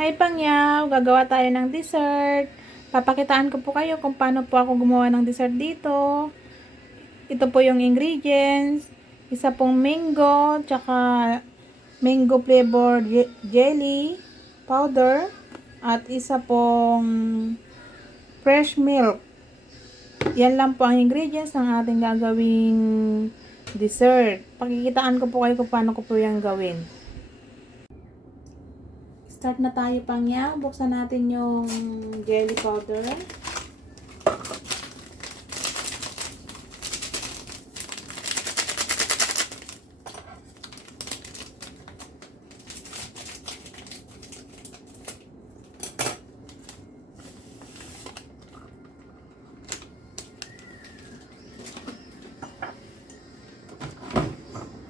Hi Pangyaw, gagawa tayo ng dessert. Papakitaan ko po kayo kung paano po ako gumawa ng dessert dito. Ito po yung ingredients. Isa pong mango, tsaka mango flavored jelly powder, at isa pong fresh milk. Yan lang po ang ingredients ng ating gagawing dessert. Pakikitaan ko po kayo kung paano ko po yan gawin. Start na tayo Pangyaw. Buksan natin yung jelly powder.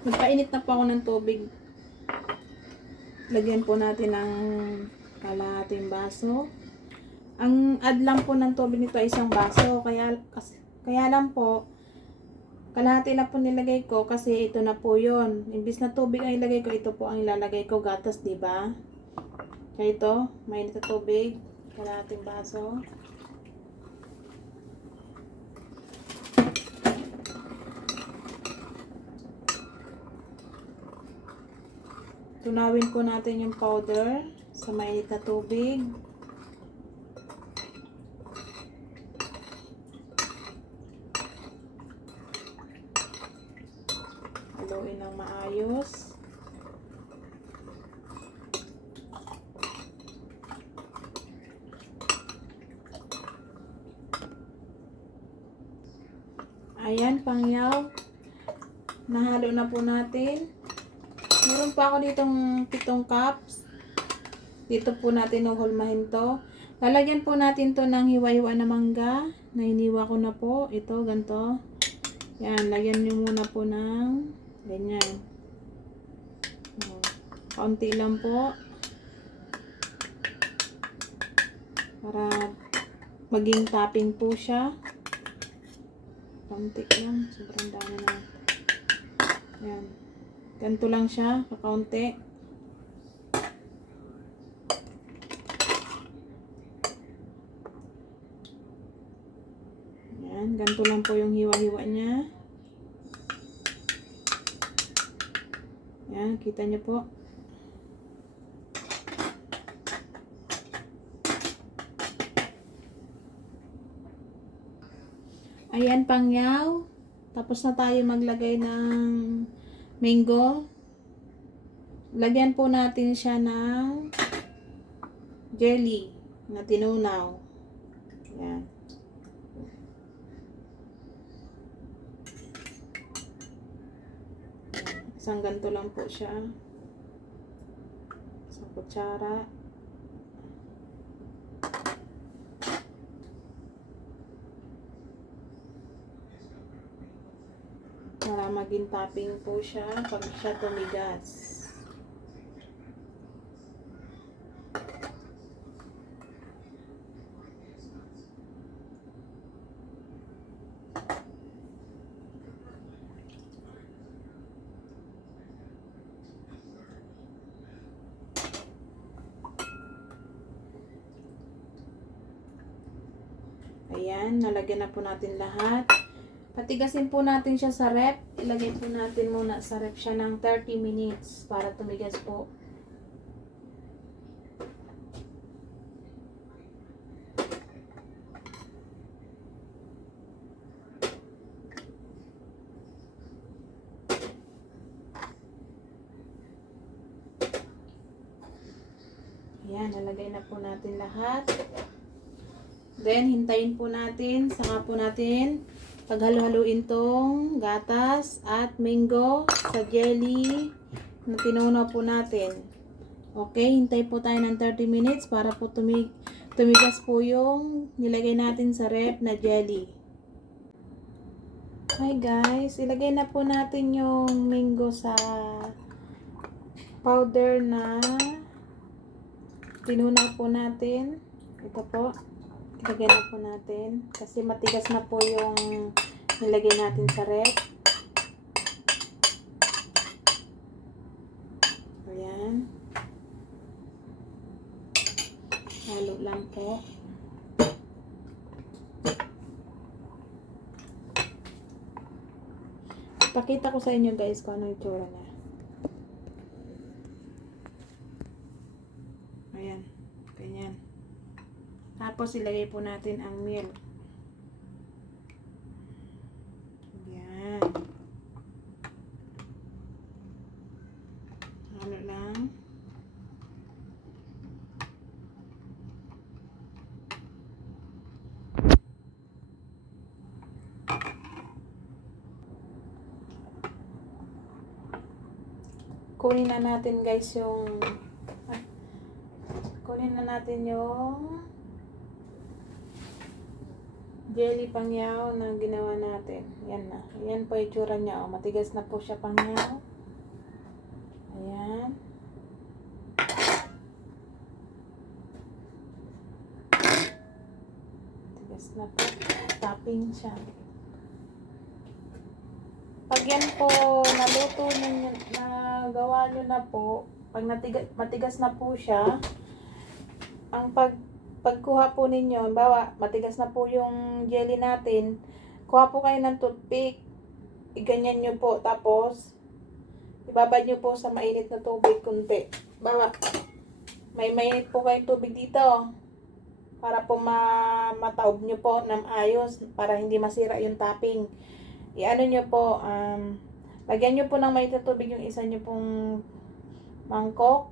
Nagpainit na po ako ng tubig. Lagyan po natin ng kalahating baso. Ang add lang po ng tubig nito ay isang baso. Kaya lang po, kalahati lang po nilagay ko kasi ito na po yon. Imbis na tubig ang ilagay ko, ito po ang ilalagay ko, gatas, diba? Kaya ito, mainit na tubig, kalahating baso. Tunawin po natin yung powder sa mainit na tubig. Haluin ng maayos. Ayan, Pangyaw. Nahalo na po natin. Meron pa ako ditong 7 cups. Dito po natin uhulmahin to. Lalagyan po natin to ng hiwa-hiwa na mangga. Nainiwa ko na po. Ito, ganito. Yan, lagyan nyo muna po ng ganyan. Kaunti lang po. Para maging topping po siya. Kaunti lang. Sobrang dami na. Yan. Ganito lang siya, kakaunti. Yan, ganito lang po yung hiwa-hiwa niya. Yan, kita niyo po. Ayan, Pangyaw. Tapos na tayo maglagay ng mango. Lagyan po natin siya ng jelly na tinunaw. Yan. Isang ganito lang po siya. Isang kutsara. Para maging topping po siya pag siya tumigas. Ayan, nalagyan na po natin lahat. Patigasin po natin siya sa ref. Ilagay po natin muna sa ref siya ng 30 minutes para tumigas po. Ayan, nalagay na po natin lahat. Then, hintayin po natin, saka po natin paghalo-haluin tong gatas at mango sa jelly na tinunaw po natin. Okay, hintay po tayo ng 30 minutes para po tumigas po yung nilagay natin sa ref na jelly. Hi guys, ilagay na po natin yung mango sa powder na tinunaw po natin. Ito po. Ilagay na po natin. Kasi matigas na po yung nilagay natin sa ref. Ayan. halo lang po. Pakita ko sa inyo guys kung ano yung itsura niya. Ayan, ganyan. Tapos ilagay po natin ang milk. Ayan. Halo lang. Kunin na natin guys yung jelly pangyaw na ginawa natin. Yan na. Yan po yung tsura niya. Matigas na po siya pangyaw. Ayan. Matigas na po. Topping siya. Pag yan po naluto ninyo, nagawa nyo na po, pag matigas na po siya, ang pagkuha po ninyo, bawa matigas na po yung jelly natin, kuha po kayo ng toothpick, iganyan nyo po, tapos ibabad nyo po sa mainit na tubig kunti. Bawa, may mainit po kayong tubig dito, para po mataob nyo po ng ayos, para hindi masira yung topping. I-ano nyo po, lagyan nyo po ng mainit na tubig yung isa nyo pong mangkok.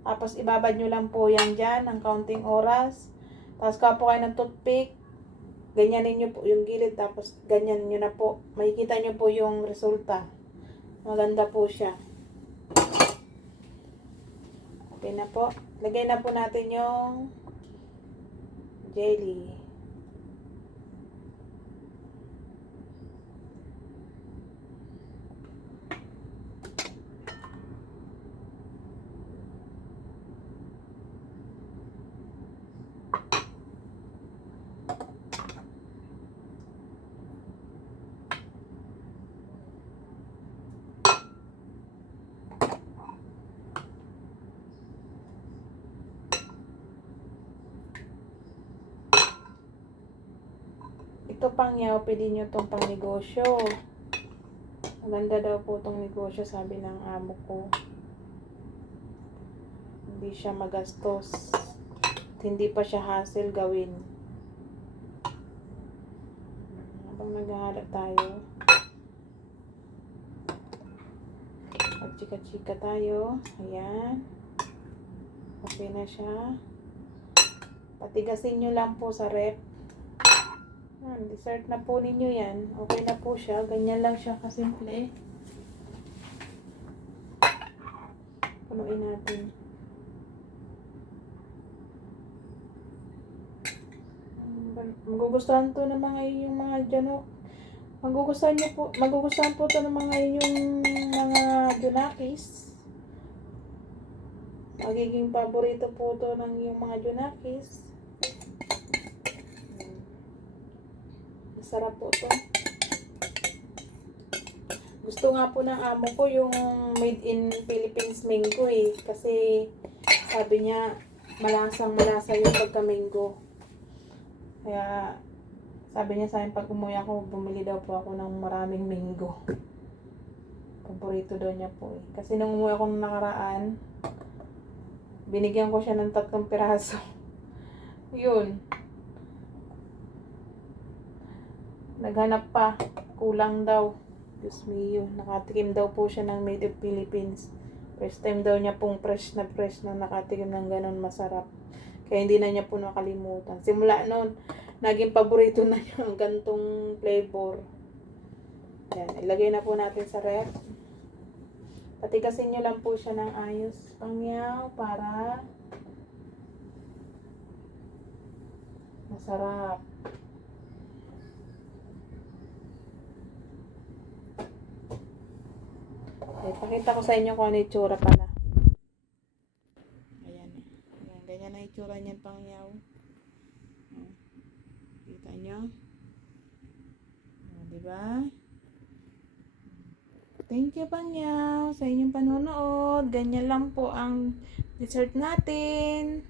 Tapos ibabad nyo lang po yan dyan ng kaunting oras. Tapos kuha po kayo ng toothpick. Ganyanin nyo po yung gilid. Tapos ganyan nyo na po. Makikita nyo po yung resulta. Maganda po siya. Okay na po. Lagay na po natin yung jelly. Ito pangyaw, pwede nyo itong pang negosyo. Maganda daw po itong negosyo, sabi ng amo ko. Hindi siya magastos. At hindi pa siya hassle gawin. Habang naghahanap tayo. At chika-chika tayo. Ayan. Okay na siya. Patigasin nyo lang po sa rep. Dessert na po ninyo yan. Okay na po siya. Ganyan lang siya kasimple. Punuin natin. Magugustuhan to ng mga yung mga dyanok. Magugustuhan po to ng mga yung mga junakis. Magiging paborito po to ng yung mga junakis. Masarap po to. Gusto nga po ng amo ko yung made in Philippines mango eh. Kasi sabi niya malasang malasa yung pagka-mango. Kaya sabi niya sa akin pag umuwi ako, bumili daw po ako ng maraming mango. Paborito daw niya po eh. Kasi nung umuwi ako nung nakaraan, binigyan ko siya ng 3 piraso. Yun. Naghanap pa. Kulang daw. Diyos mio. Nakatikim daw po siya ng Made in Philippines. First time daw niya pong fresh na nakatikim ng ganun masarap. Kaya hindi na niya po nakalimutan. Simula noon, naging paborito na niya ang gantong flavor. Yan. Ilagay na po natin sa ref. Patigasin nyo lang po siya ng ayos. Pangyaw para masarap. Okay, pakita ko sa inyo kung ano yung itsura pala. Ayan. Ayan, ganyan na itsura niyan pangyaw. Kita nyo? Diba? Thank you pangyaw sa inyong panonood. Ganyan lang po ang dessert natin.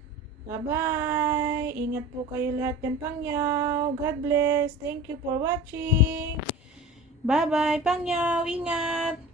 Bye-bye! Ingat po kayo lahat dyan, Pangyaw. God bless. Thank you for watching. Bye-bye, Pangyaw. Ingat!